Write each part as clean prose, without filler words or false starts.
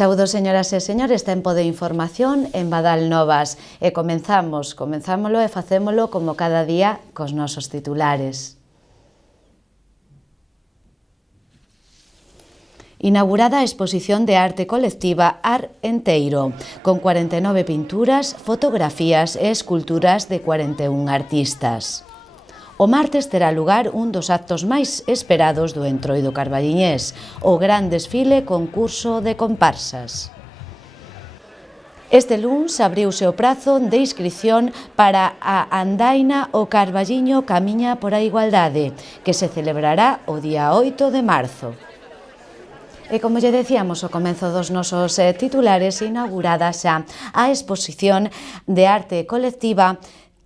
Saúdos, señoras e señores, tempo de información en Badal Novas e comenzámolo e facémolo como cada día cos nosos titulares. Inaugurada a exposición de arte colectiva Ar Enteiro, con 49 pinturas, fotografías e esculturas de 41 artistas. O martes terá lugar un dos actos máis esperados do Entroido carballiñés, o gran desfile concurso de comparsas. Este luns abriuse o prazo de inscrición para a andaina O Carballiño camiña por a igualdade, que se celebrará o día 8 de marzo. E como lle decíamos ao comezo dos nosos titulares, inaugurada xa a exposición de arte colectiva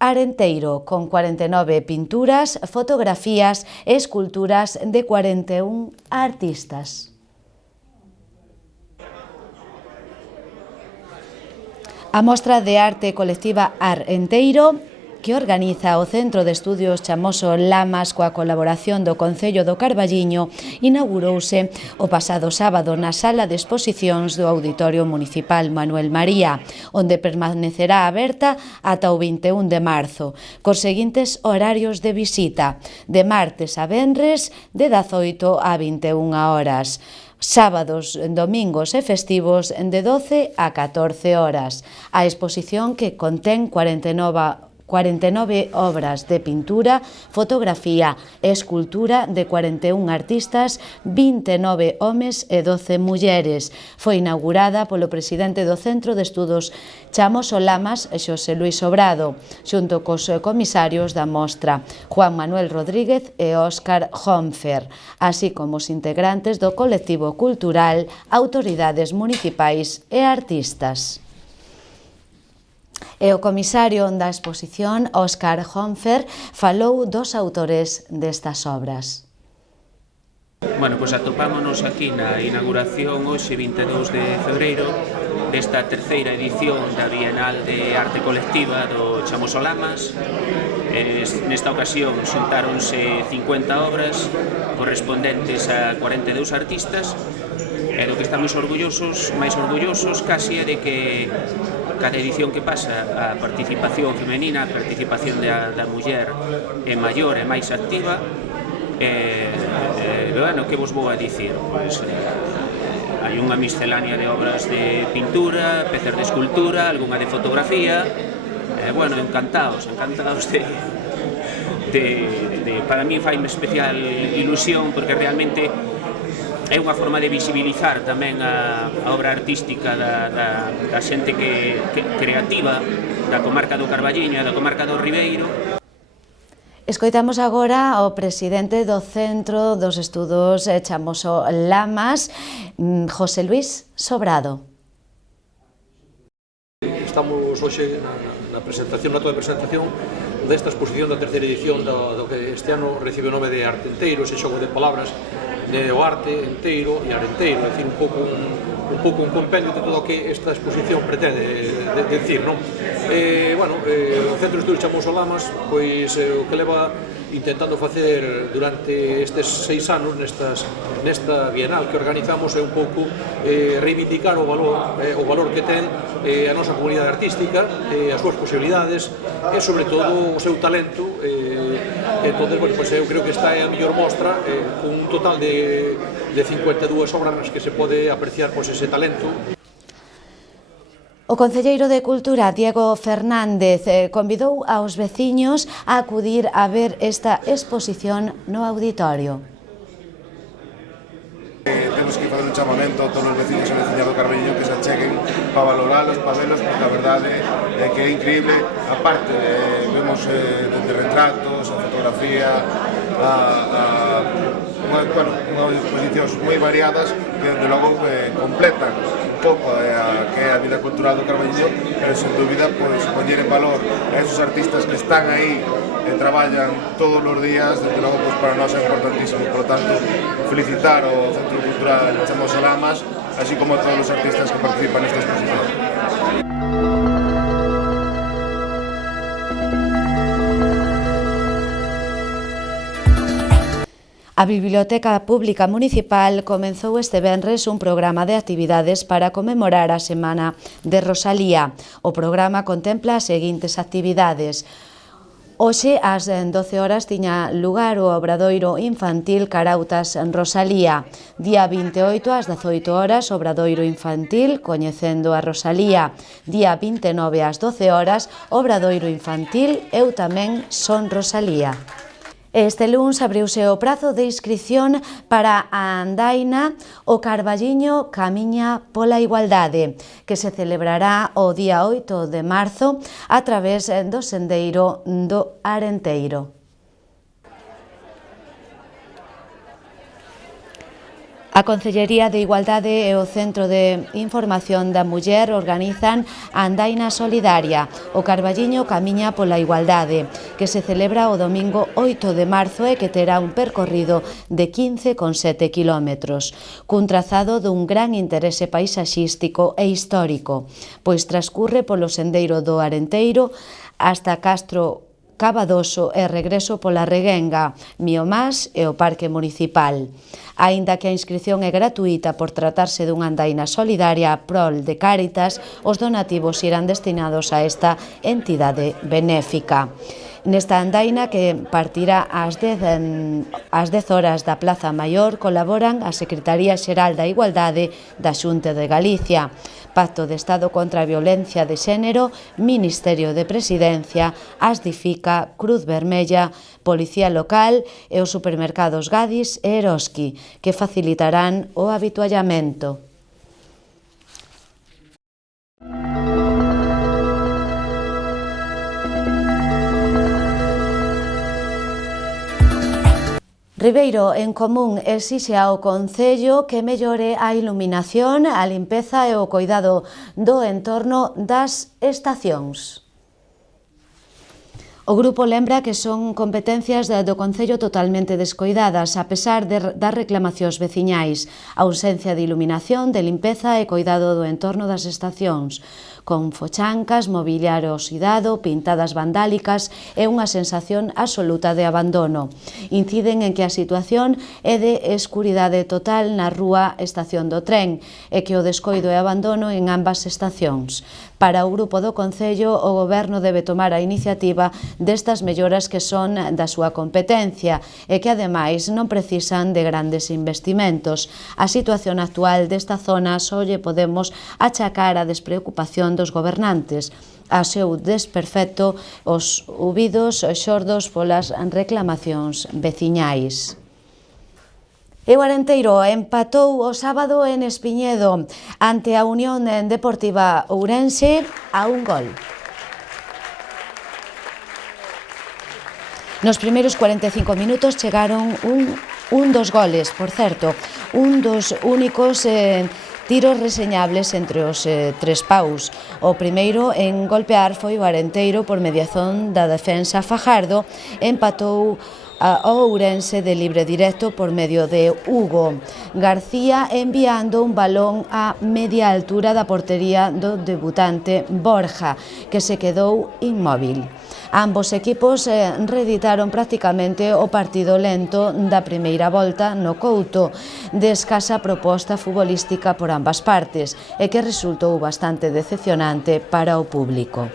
Ar Enteiro, con 49 pinturas, fotografías e esculturas de 41 artistas. A mostra de arte colectiva Ar Enteiro, que organiza o Centro de Estudios Chamoso Lamas coa colaboración do Concello do Carballiño, inaugurouse o pasado sábado na sala de exposicións do Auditorio Municipal Manuel María, onde permanecerá aberta ata o 21 de marzo, cos seguintes horarios de visita, de martes a venres, de 18 a 21 horas. Sábados, domingos e festivos de 12 a 14 horas. A exposición, que contén 49 obras de pintura, fotografía e escultura de 41 artistas, 29 homes e 12 mulleres. Foi inaugurada polo presidente do Centro de Estudos Chamoso Lamas, Xosé Luis Sobrado, xunto cos comisarios da mostra, Juan Manuel Rodríguez e Óscar Honfer, así como os integrantes do colectivo cultural, autoridades municipais e artistas. E o comisario da exposición, Óscar Honfer, falou dos autores destas obras. Bueno, pois atopámonos aquí na inauguración hoxe 22 de febreiro desta terceira edición da Bienal de Arte Colectiva do Chamoso Lamas. Nesta ocasión xuntáronse 50 obras correspondentes a 42 artistas e do que estamos máis orgullosos casi é de que cada edición que pasa a participación femenina, a participación da muller é maior e máis activa. Bueno, que vos vou a dicir? Pois, hai unha miscelánea de obras de pintura, pezas de escultura, algunha de fotografía. Bueno, encantados para mí faime especial ilusión, porque realmente é unha forma de visibilizar tamén a obra artística da xente creativa da comarca do Carballiño e da comarca do Ribeiro. Escoitamos agora ao presidente do Centro dos Estudos Chamoso Lamas, José Luis Sobrado. Estamos hoxe na acto de presentación desta exposición da terceira edición do que este ano recibe o nome de Arte Enteiro, ese xogo de palabras de o arte enteiro e arenteiro, é dicir, un pouco un compendio de todo o que esta exposición pretende decir, non? O Centro de Estudios Chamoso Lamas, pois o que leva intentando facer durante estes 6 anos nesta Bienal que organizamos é un pouco reivindicar o valor que ten a nosa comunidade artística, as súas posibilidades e sobre todo o seu talento. Entón, eu creo que esta é a mellor mostra, con un total de 52 obras nas que se pode apreciar ese talento. O concelleiro de Cultura, Diego Fernández, convidou aos veciños a acudir a ver esta exposición no auditorio. Temos que fazer un chamamento a todos os veciños e veciñas do Carballiño que se acheguen para valoralos, para velos, porque a verdade é que é increíble. Aparte, vemos de retratos, a fotografía, unhas exposicións moi variadas que, de logo, completan un pouco que é a vida cultural do Carballiño, pero, sen dúbida, poñer en valor a esos artistas que están aí e traballan todos os días, desde logo, para nós é importantísimo. Por lo tanto, felicitar ao Centro Cultural Chamoso Lamas, así como a todos os artistas que participan nesta exposición. A Biblioteca Pública Municipal comezou este venres un programa de actividades para conmemorar a Semana de Rosalía. O programa contempla as seguintes actividades. Hoxe, ás 12 horas, tiña lugar o obradoiro infantil Carautas en Rosalía. Día 28, ás 18 horas, obradoiro infantil Coñecendo a Rosalía. Día 29, ás 12 horas, obradoiro infantil Eu tamén son Rosalía. Este luns abriuse o prazo de inscrición para a andaina O Carballiño camiña pola igualdade, que se celebrará o día 8 de marzo a través do sendeiro do Arenteiro. A Concellería de Igualdade e o Centro de Información da Muller organizan a Andaina Solidaria, O Carballiño camiña pola igualdade, que se celebra o domingo 8 de marzo e que terá un percorrido de 15,7 kilómetros, cun trazado dun gran interese paisaxístico e histórico, pois transcurre polo sendeiro do Arenteiro hasta Castro Cavadoso e regreso pola Reguenga, Miomás e o Parque Municipal. Aínda que a inscrición é gratuíta por tratarse dunha andaina solidaria a prol de Cáritas, os donativos irán destinados a esta entidade benéfica. Nesta andaina, que partirá ás 10 horas da Plaza Maior, colaboran a Secretaría Xeral da Igualdade da Xunta de Galicia, Pacto de Estado contra a Violencia de Xénero, Ministerio de Presidencia, Asdifica, Cruz Vermella, Policía Local e os supermercados Gadis e Eroski, que facilitarán o habituallamento. Ribeiro en Común exixe ao Concello que mellore a iluminación, a limpeza e o coidado do entorno das estacións. O grupo lembra que son competencias do Concello totalmente descoidadas, a pesar das reclamacións veciñais, a ausencia de iluminación, de limpeza e coidado do entorno das estacións, con fochancas, mobiliario oxidado, pintadas vandálicas e unha sensación absoluta de abandono. Inciden en que a situación é de escuridade total na rúa Estación do Tren e que o descoido e abandono en ambas estacións. Para o grupo do Concello, o Goberno debe tomar a iniciativa destas melloras que son da súa competencia e que, ademais, non precisan de grandes investimentos. A situación actual desta zona só lle podemos achacar a despreocupación dos gobernantes, a seu desperfecto, os ouvidos xordos polas reclamacións veciñais. E o Arenteiro empatou o sábado en Espiñedo ante a Unión Deportiva Ourense a un gol. Nos primeiros 45 minutos chegaron un dos goles, por certo, un dos únicos tiros reseñables entre os tres paus. O primeiro en golpear foi o Arenteiro por mediación da defensa Fajardo, empatou ao Ourense de libre directo por medio de Hugo García, enviando un balón a media altura da portería do debutante Borja, que se quedou inmóvil. Ambos equipos reeditaron prácticamente o partido lento da primeira volta no Couto, de escasa proposta futbolística por ambas partes e que resultou bastante decepcionante para o público.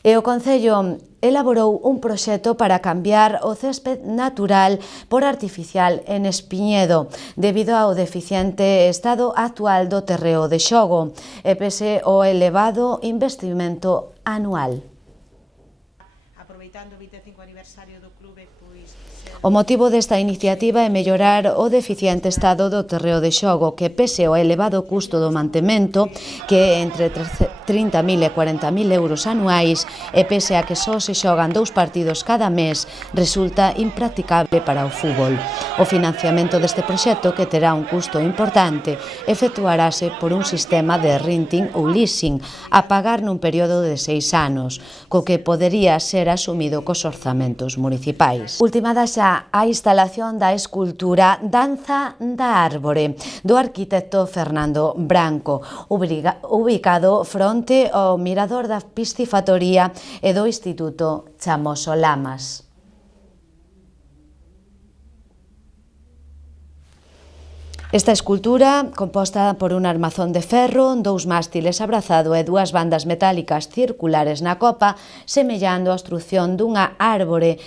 E o Concello elaborou un proxecto para cambiar o césped natural por artificial en Espiñedo, debido ao deficiente estado actual do terreo de xogo e pese ao elevado investimento anual. Aproveitando o 25 aniversario do clube, o motivo desta iniciativa é mellorar o deficiente estado do terreo de xogo, que pese ao elevado custo do mantemento, que é entre 30.000 e 40.000 euros anuais, e pese a que só se xogan 2 partidos cada mes, resulta impracticable para o fútbol. O financiamento deste proxecto, que terá un custo importante, efectuarase por un sistema de renting ou leasing, a pagar nun período de 6 anos, co que podería ser asumido cos orzamentos municipais. Ultimada xa a instalación da escultura Danza da Árbore, do arquitecto Fernando Branco, ubicado fronte ao mirador da Piscifactoría e do Instituto Chamoso Lamas. Esta escultura, composta por un armazón de ferro, dous mástiles abrazado e dúas bandas metálicas circulares na copa, semellando a obstrución dunha árbore,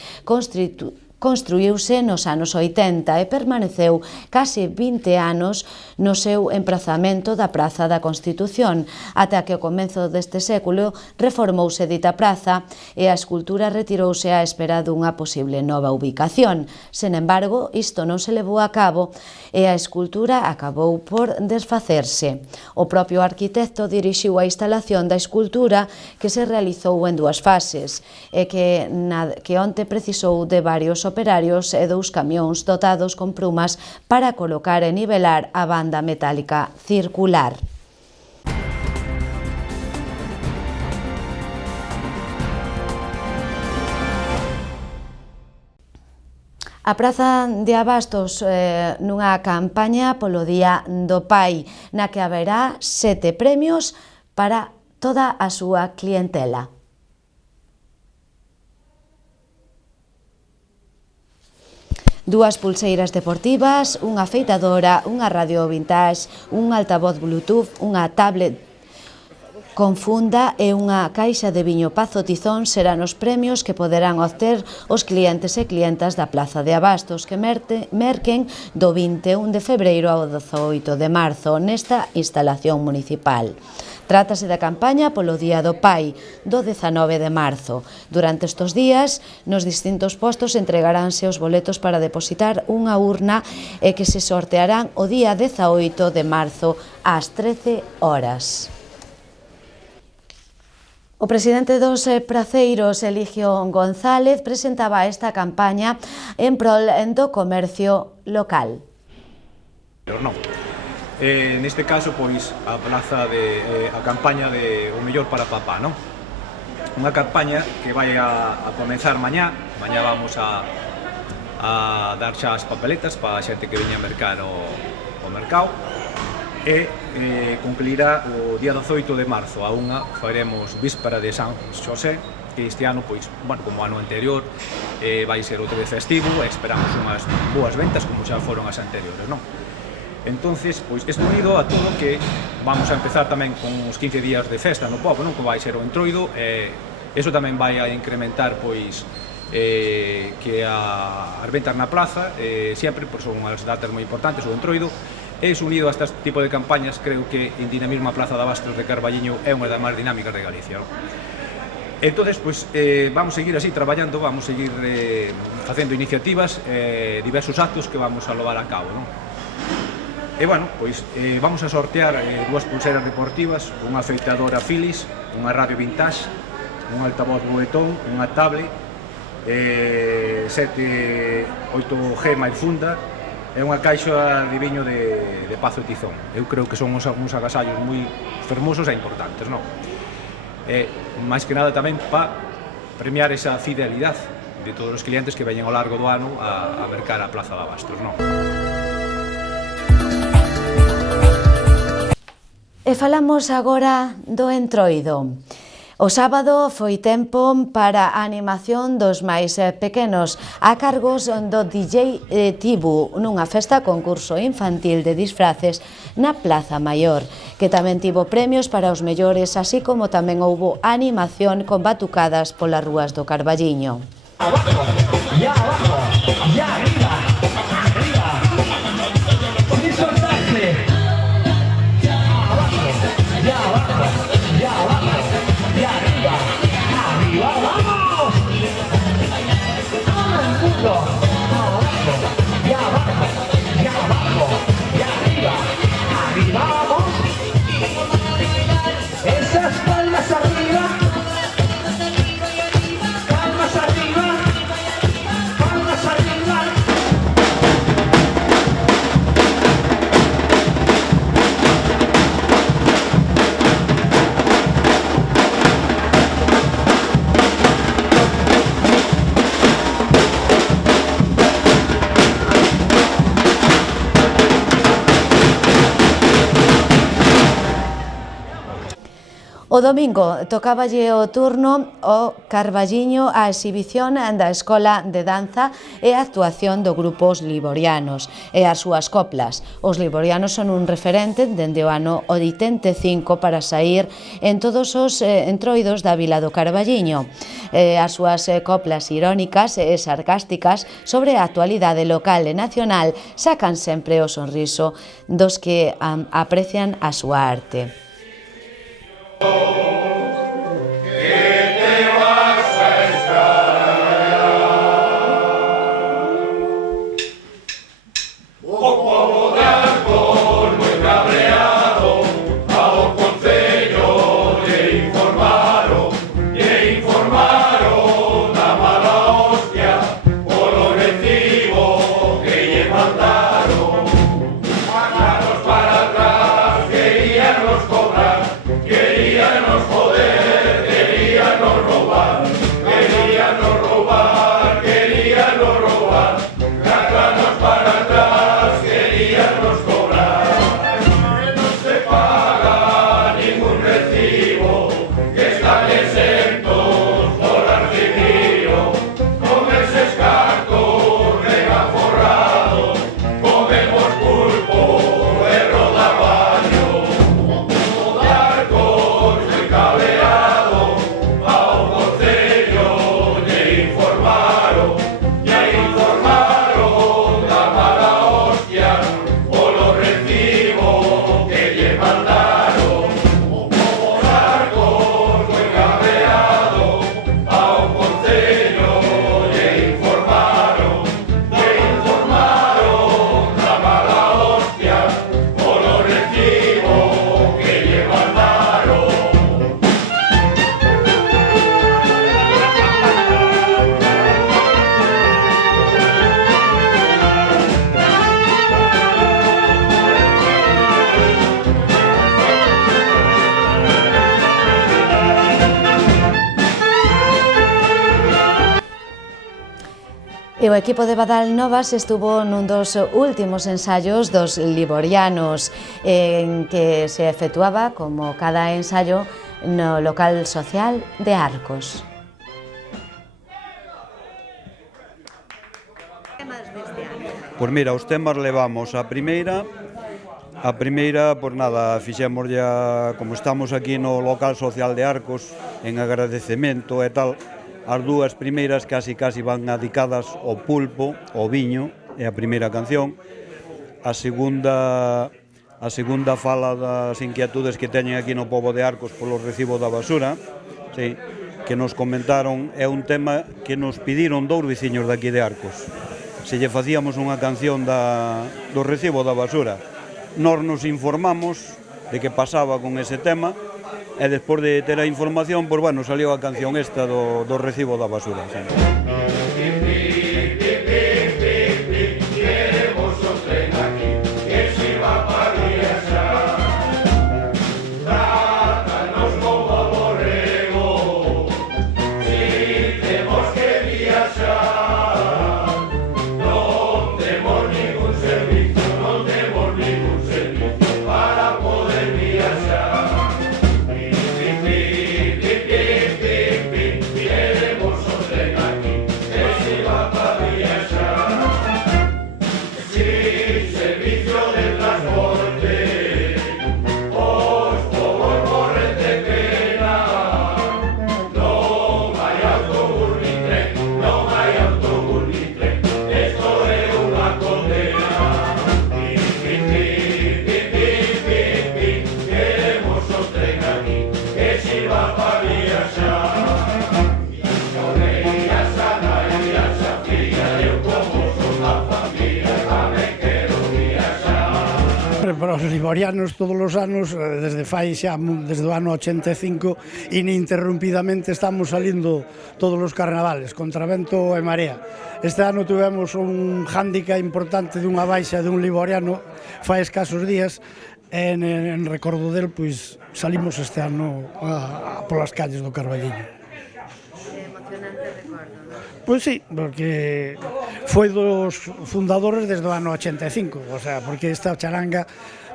construíuse nos anos 80 e permaneceu case 20 anos no seu emprazamento da Praza da Constitución, ata que ao comenzo deste século reformouse dita praza e a escultura retirouse á espera dunha posible nova ubicación. Sen embargo, isto non se levou a cabo e a escultura acabou por desfacerse. O propio arquitecto dirixiu a instalación da escultura, que se realizou en dúas fases e que onte precisou de varios operarios e dous camións dotados con plumas para colocar e nivelar a banda metálica circular. A Praza de Abastos nunha campaña polo Día do Pai, na que haberá 7 premios para toda a súa clientela. Dúas pulseiras deportivas, unha afeitadora, unha radio vintage, un altavoz Bluetooth, unha tablet con funda e unha caixa de viño Pazo Tizón serán os premios que poderán obter os clientes e clientas da Praza de Abastos que merquen do 21 de febreiro ao 18 de marzo nesta instalación municipal. Trátase da campaña polo Día do Pai, do 19 de marzo. Durante estes días, nos distintos postos entregaránse os boletos para depositar unha urna e que se sortearán o día 18 de marzo ás 13 horas. O presidente dos praceiros, Eligio González, presentaba esta campaña en prol do comercio local. Neste caso, pois, a campaña de O Mellor para Papá, non? Unha campaña que vai a comenzar mañá vamos a dar xa as papeletas para a xente que veña a mercar o mercado e concluirá o día 18 de marzo, a unha faremos víspera de San Xosé, que este ano, pois, bueno, como ano anterior, vai ser outra vez festivo e esperamos unhas boas ventas como xa foron as anteriores, non? Entonces, pois, isto unido a todo que vamos a empezar tamén con os 15 días de festa no pobo, non? Que vai ser o entroido, eso tamén vai a incrementar, pois, que as ventas na plaza, sempre, pois, son unhas datas moi importantes, o entroido, e iso unido a este tipo de campañas, creo que en dinamismo a Praza de Abastos de Carballiño é unha das máis dinámicas de Galicia, non? Entonces, pois, vamos seguir así traballando, vamos seguir facendo iniciativas, diversos actos que vamos a levar a cabo, non? E, bueno, pois, vamos a sortear dúas pulseiras deportivas, unha afeitadora Philips, unha radio vintage, un altavoz Bluetooth, unha tablet, 8G máis funda, e unha caixa de viño de Pazo Tizón. Eu creo que son uns agasallos moi fermosos e importantes, non? E, máis que nada, tamén para premiar esa fidelidade de todos os clientes que veñen ao largo do ano a mercar a Praza de Abastos, non? E falamos agora do entroido. O sábado foi tempo para a animación dos máis pequenos a cargos do DJ Tibu nunha festa concurso infantil de disfraces na Plaza Maior, que tamén tivo premios para os mellores, así como tamén houbo animación con batucadas polas rúas do Carballiño. Abajo, ya abajo, ya arriba, arriba, sin soltarse. Abajo, ya abajo, ya abajo, ya arriba, arriba, vamos. Todo el mundo, abajo, ya abajo, ya abajo, ya arriba, arriba, vamos. Esas palmas arriba. Palmas arriba, O domingo tocáballe o turno ao Carballiño a exhibición da Escola de Danza e a actuación do grupo Os Liborianos e as súas coplas. Os Liborianos son un referente dende o ano 85 para saír en todos os entroidos da vila do Carballiño. As súas coplas irónicas e sarcásticas sobre a actualidade local e nacional sacan sempre o sorriso dos que aprecian a súa arte. E o equipo de Badal Novas estuvo nun dos últimos ensaios dos Liborianos, en que se efectuaba, como cada ensaio, no local social de Arcos. Pois mira, os temas levamos a primeira, pois nada, fixemos ya, como estamos aquí no local social de Arcos, en agradecemento e tal, as dúas primeiras casi van dedicadas ao pulpo, ao viño, é a primeira canción. A segunda fala das inquietudes que teñen aquí no pobo de Arcos polo recibo da basura, sí, que nos comentaron, é un tema que nos pediron dous veciños daqui de Arcos. Se lle facíamos unha canción do recibo da basura. Nós nos informamos de que pasaba con ese tema, e despois de ter a información, pois bueno, saliu a canción esta do recibo da basura. Sí. Para os liborianos todos os anos, desde o ano 85, ininterrumpidamente estamos salindo todos os carnavales, contra vento e marea. Este ano tuvemos un hándicap importante dunha baixa dun liboriano fai escasos días, e en recordo del, pois, salimos este ano polas calles do Carballiño. Emocionante recordo, non? Pois sí, porque foi dos fundadores desde o ano 85, o sea, porque esta charanga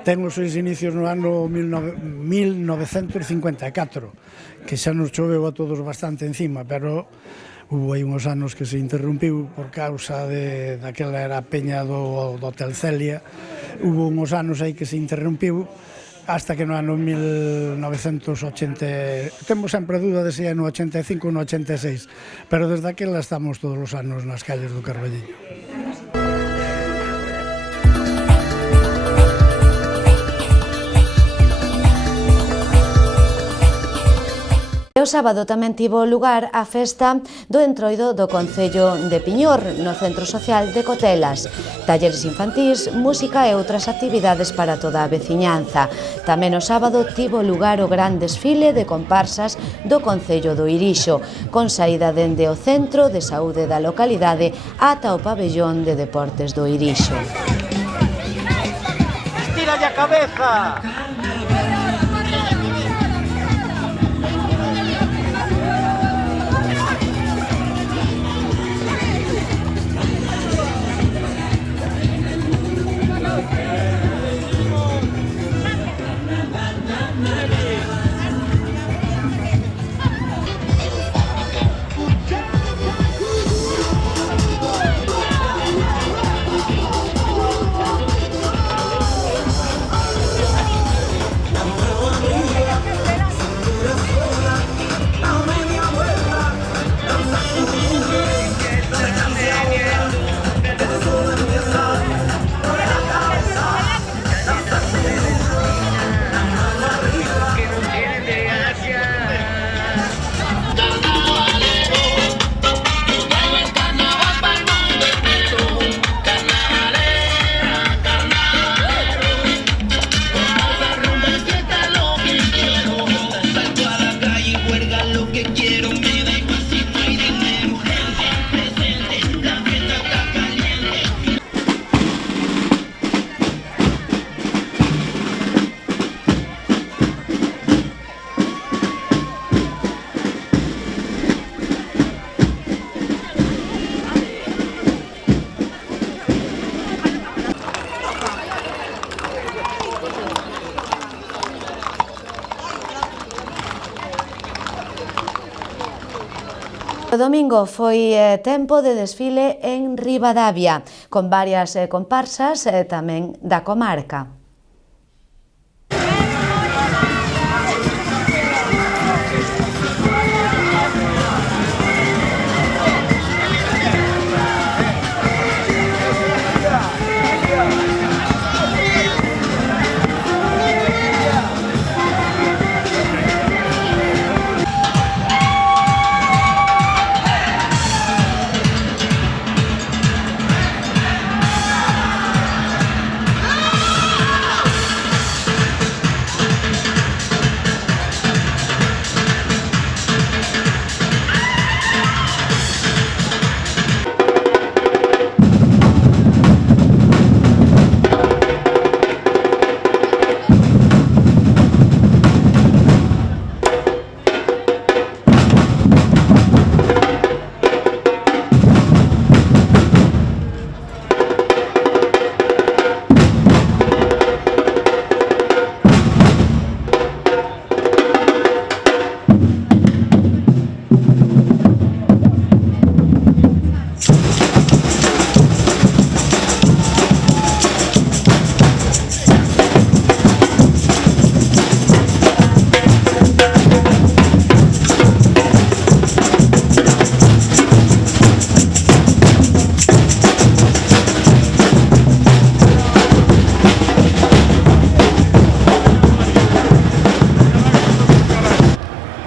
ten os seus inicios no ano 1954, que xa nos choveu a todos bastante encima, pero hubo aí uns anos que se interrompiu por causa daquela era a peña do Hotel Celia, hubo uns anos aí que se interrompiu, hasta que no ano 1980, temos sempre a dúda de se é no 85 ou no 86, pero desde aquela estamos todos os anos nas calles do Carballiño. O sábado tamén tivo lugar a festa do Entroido do Concello de Piñor, no Centro Social de Cotelas. Talleres infantís, música e outras actividades para toda a veciñanza. Tamén o sábado tivo lugar o gran desfile de comparsas do Concello do Irixo, con saída dende o Centro de Saúde da localidade ata o pabellón de deportes do Irixo. Estira a cabeza! O domingo foi tempo de desfile en Ribadavia, con varias comparsas tamén da comarca.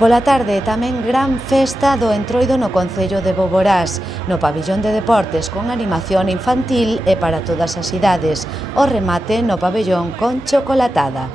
Pola tarde tamén gran festa do Entroido no Concello de Boborás, no pabellón de deportes con animación infantil e para todas as idades, o remate no pabellón con chocolatada.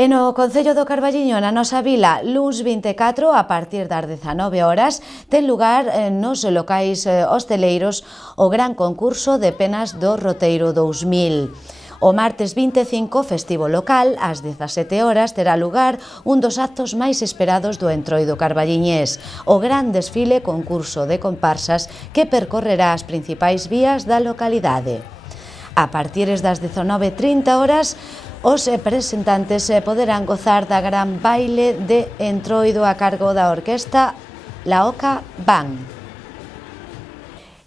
E no Concello do Carballiño, na nosa vila, luns 24, a partir das 19 horas, ten lugar nos locais hosteleiros o gran concurso de penas do Roteiro 2000. O martes 25, festivo local, ás 17 horas, terá lugar un dos actos máis esperados do Entroido carballiñés, o gran desfile concurso de comparsas que percorrerá as principais vías da localidade. A partir das 19:30 horas, os presentantes poderán gozar da gran baile de Entroido a cargo da orquesta La Oca Band.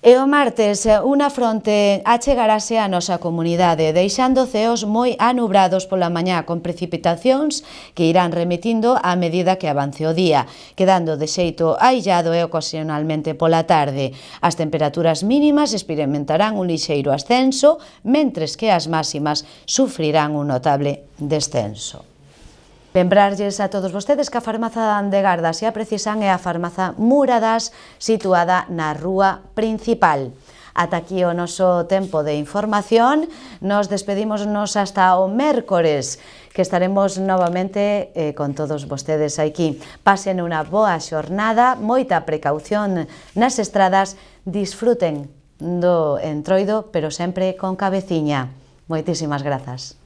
E o martes, unha fronte achegarase á nosa comunidade, deixando ceos moi anubrados pola mañá con precipitacións que irán remitindo a medida que avance o día, quedando de xeito aillado e ocasionalmente pola tarde. As temperaturas mínimas experimentarán un lixeiro ascenso, mentres que as máximas sufrirán un notable descenso. Lembrarlles a todos vostedes que a farmaza de Garda, se a precisan, é a farmaza Muradas, situada na rúa principal. Ata aquí o noso tempo de información. Nos despedímonos hasta o mércores, que estaremos novamente con todos vostedes aquí. Pasen unha boa xornada, moita precaución nas estradas, disfruten do Entroido, pero sempre con cabeciña. Moitísimas grazas.